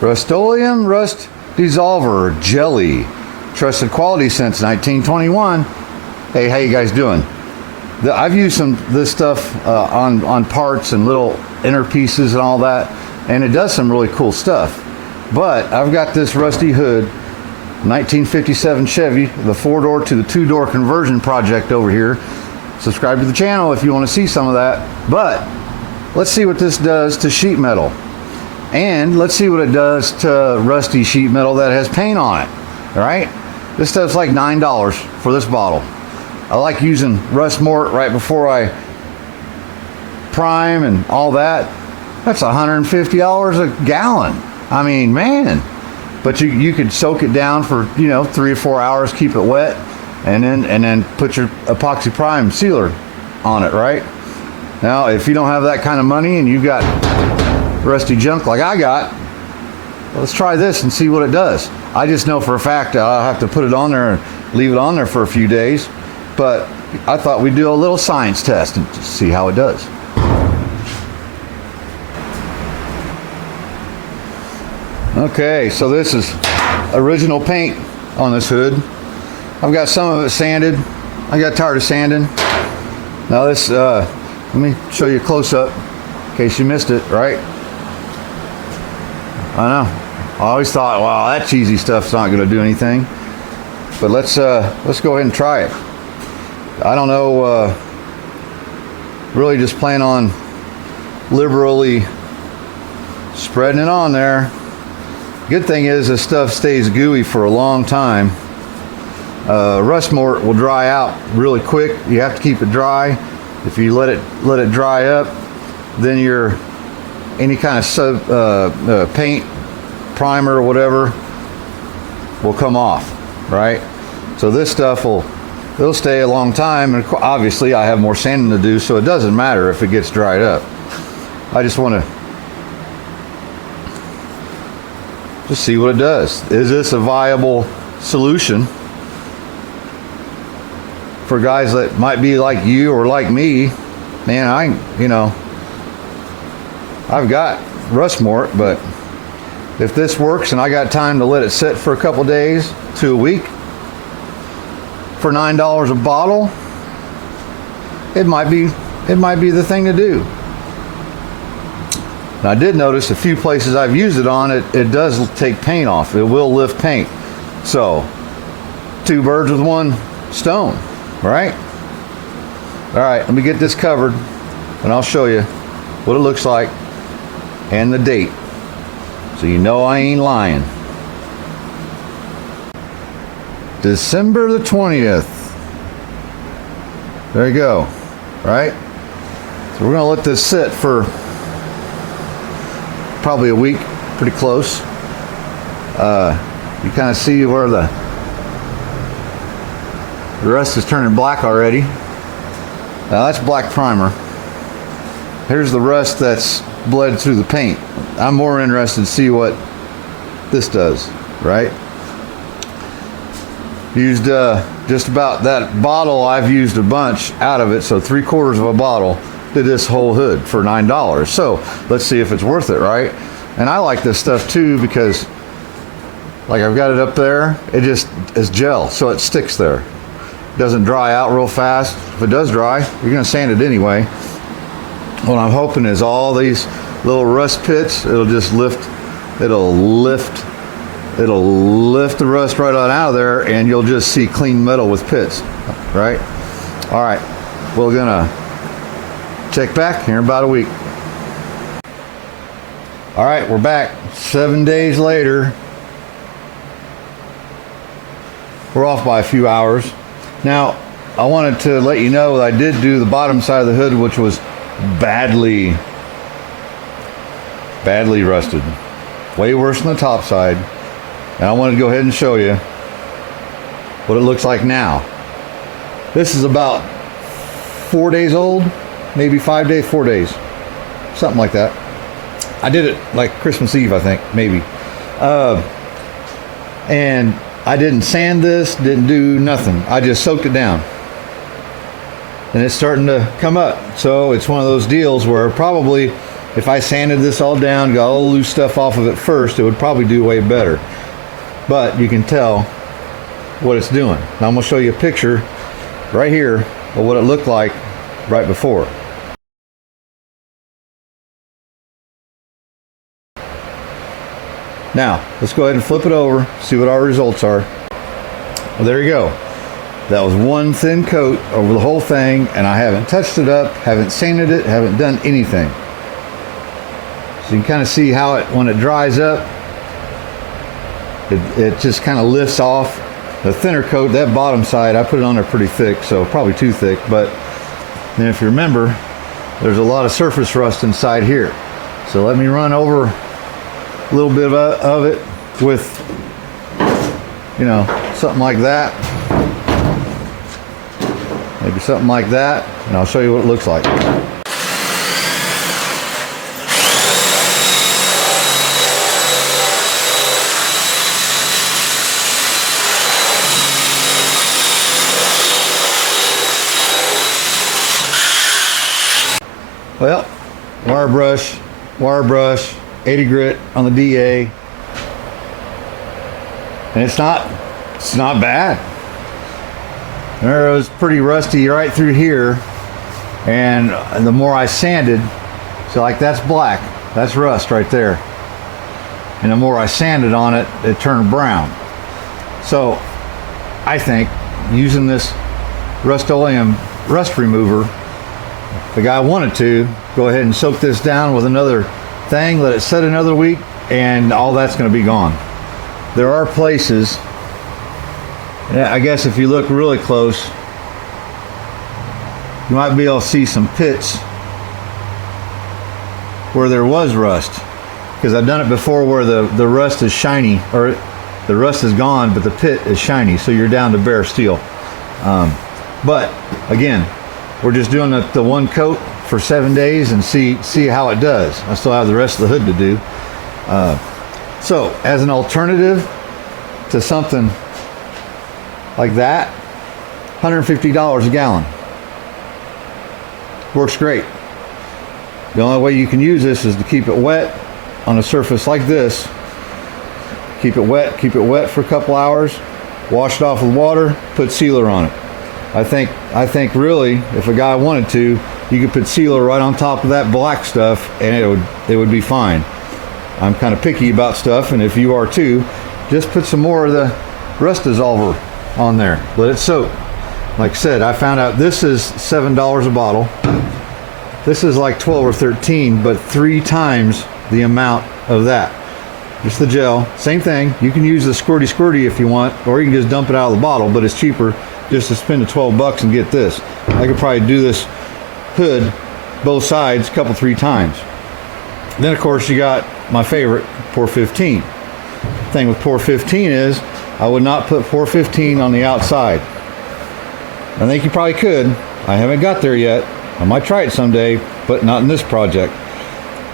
Rust-Oleum Rust Dissolver Jelly. Trusted quality since 1921. Hey, how you guys doing? I've used this stuff on parts and little inner pieces and all that, and it does some really cool stuff. But I've got this rusty hood, 1957 Chevy, the 4-door to the 2-door conversion project over here. Subscribe to the channel if you want to see some of that. But let's see what this does to sheet metal. And let's see what it does to rusty sheet metal that has paint on it. All right? This stuff's like $9 for this bottle. I like using rust mort right before I prime and all that. That's $150 a gallon. I mean, man. But you could soak it down for, 3 or 4 hours, keep it wet, and then put your epoxy prime sealer on it, right? Now, if you don't have that kind of money and you've got rusty junk like I got, let's try this and see what it does. I just know for a fact I'll have to put it on there and leave it on there for a few days, but I thought we'd do a little science test and just see how it does. Okay, so this is original paint on this hood. I've got some of it sanded. I got tired of sanding. Now this, let me show you a close-up in case you missed it, right? I know. I always thought, wow, that cheesy stuff's not going to do anything. But let's go ahead and try it. I don't know, really just plan on liberally spreading it on there. Good thing is this stuff stays gooey for a long time. Rust mort will dry out really quick. You have to keep it dry. If you let it dry up, then any kind of paint, primer or whatever will come off, right? So this stuff it'll stay a long time, and obviously I have more sanding to do, so it doesn't matter if it gets dried up. I just want to just see what it does. Is this a viable solution for guys that might be like you or like me? Man, I've got rust mort, but if this works and I got time to let it sit for a couple days to a week for $9 a bottle, it might be the thing to do. And I did notice a few places I've used it on, it does take paint off. It will lift paint. So 2 birds with 1 stone, right? All right, let me get this covered and I'll show you what it looks like and the date, so you know I ain't lying. December the 20th. There you go, right? So we're gonna let this sit for probably a week, pretty close. You kind of see where the rust is turning black already. Now that's black primer. Here's the rust that's bled through the paint. I'm more interested to see what this does, right? Used just about that bottle. I've used a bunch out of it, so 3/4 of a bottle did this whole hood for $9. So let's see if it's worth it, right? And I like this stuff too because, like, I've got it up there, it just is gel, so it sticks there. It doesn't dry out real fast. If it does dry, you're gonna sand it anyway. What I'm hoping is all these little rust pits, it'll lift the rust right on out of there, and you'll just see clean metal with pits, right? All right, we're gonna check back here in about a week. All right, we're back 7 days later. We're off by a few hours. Now, I wanted to let you know that I did do the bottom side of the hood, which was badly rusted. Way worse than the top side. And I wanted to go ahead and show you what it looks like now. This is about 4 days old, maybe 5 days, 4 days, something like that. I did it like Christmas Eve, I think, maybe. And I didn't sand this, didn't do nothing. I just soaked it down. And it's starting to come up. So it's one of those deals where probably if I sanded this all down, got all the loose stuff off of it first, it would probably do way better. But you can tell what it's doing. Now I'm going to show you a picture right here of what it looked like right before. Now let's go ahead and flip it over, see what our results are. Well, there you go. That was one thin coat over the whole thing, and I haven't touched it up, haven't sanded it, haven't done anything. So you can kind of see how when it dries up, it just kind of lifts off. The thinner coat, that bottom side, I put it on there pretty thick, so probably too thick, but then if you remember, there's a lot of surface rust inside here. So let me run over a little bit of it with, you know, something like that. Maybe something like that, and I'll show you what it looks like. Well, wire brush, 80 grit on the DA, and it's not bad. It was pretty rusty right through here, and the more I sanded, so like that's black, that's rust right there, and the more I sanded on it, it turned brown. So I think using this Rust-Oleum rust remover, the guy wanted to go ahead and soak this down with another thing, let it set another week, and all that's going to be gone. There are places, I guess if you look really close, you might be able to see some pits where there was rust, because I've done it before where the rust is shiny, or the rust is gone but the pit is shiny, so you're down to bare steel. But again, we're just doing the one coat for 7 days and see how it does. I still have the rest of the hood to do. So as an alternative to something like that, $150 a gallon. Works great. The only way you can use this is to keep it wet on a surface like this. Keep it wet for a couple hours, wash it off with water, put sealer on it. I think really, if a guy wanted to, you could put sealer right on top of that black stuff and it would be fine. I'm kind of picky about stuff, and if you are too, just put some more of the rust dissolver on there. Let it soak. Like I said, I found out this is $7 a bottle. This is like 12 or 13, but 3 times the amount of that. Just the gel, same thing. You can use the squirty if you want, or you can just dump it out of the bottle, but it's cheaper just to spend the 12 bucks and get this. I could probably do this hood both sides a couple 3 times. Then of course you got my favorite, Pour 15. Thing with Pour 15 is I would not put Pour 15 on the outside. I think you probably could. I haven't got there yet. I might try it someday, but not in this project.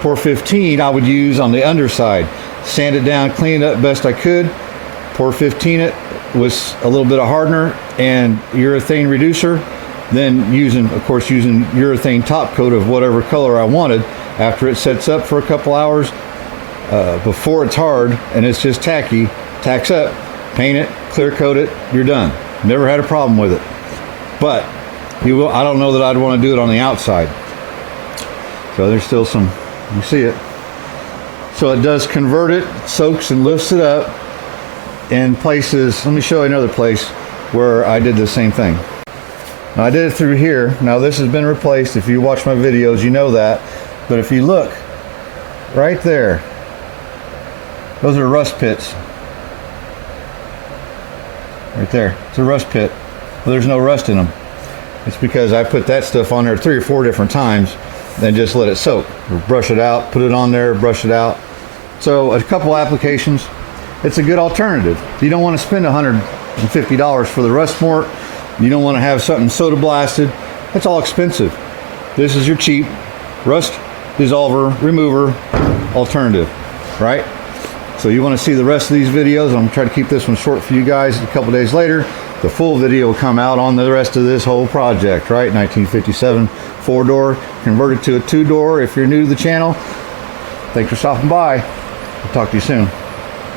Pour 15 I would use on the underside. Sand it down, clean it up best I could. Pour 15 it with a little bit of hardener and urethane reducer. Then using urethane top coat of whatever color I wanted. After it sets up for a couple hours, before it's hard and it's just tacky, tacks up, paint it, clear coat it, you're done. Never had a problem with it. But I don't know that I'd want to do it on the outside. So there's still some, you see it. So it does convert it, soaks and lifts it up in places. Let me show you another place where I did the same thing. Now I did it through here. Now this has been replaced. If you watch my videos, you know that. But if you look right there, those are rust pits. Right there, it's a rust pit. Well, there's no rust in them. It's because I put that stuff on there 3 or 4 different times and just let it soak. Brush it out, put it on there, brush it out. So a couple applications, it's a good alternative. You don't want to spend $150 for the rust mort. You don't want to have something soda blasted. That's all expensive. This is your cheap rust dissolver remover alternative, right? So you want to see the rest of these videos. I'm going to try to keep this one short for you guys. A couple days later, the full video will come out on the rest of this whole project, right? 1957 4-door, convert it to a 2-door. If you're new to the channel, thanks for stopping by. I'll talk to you soon.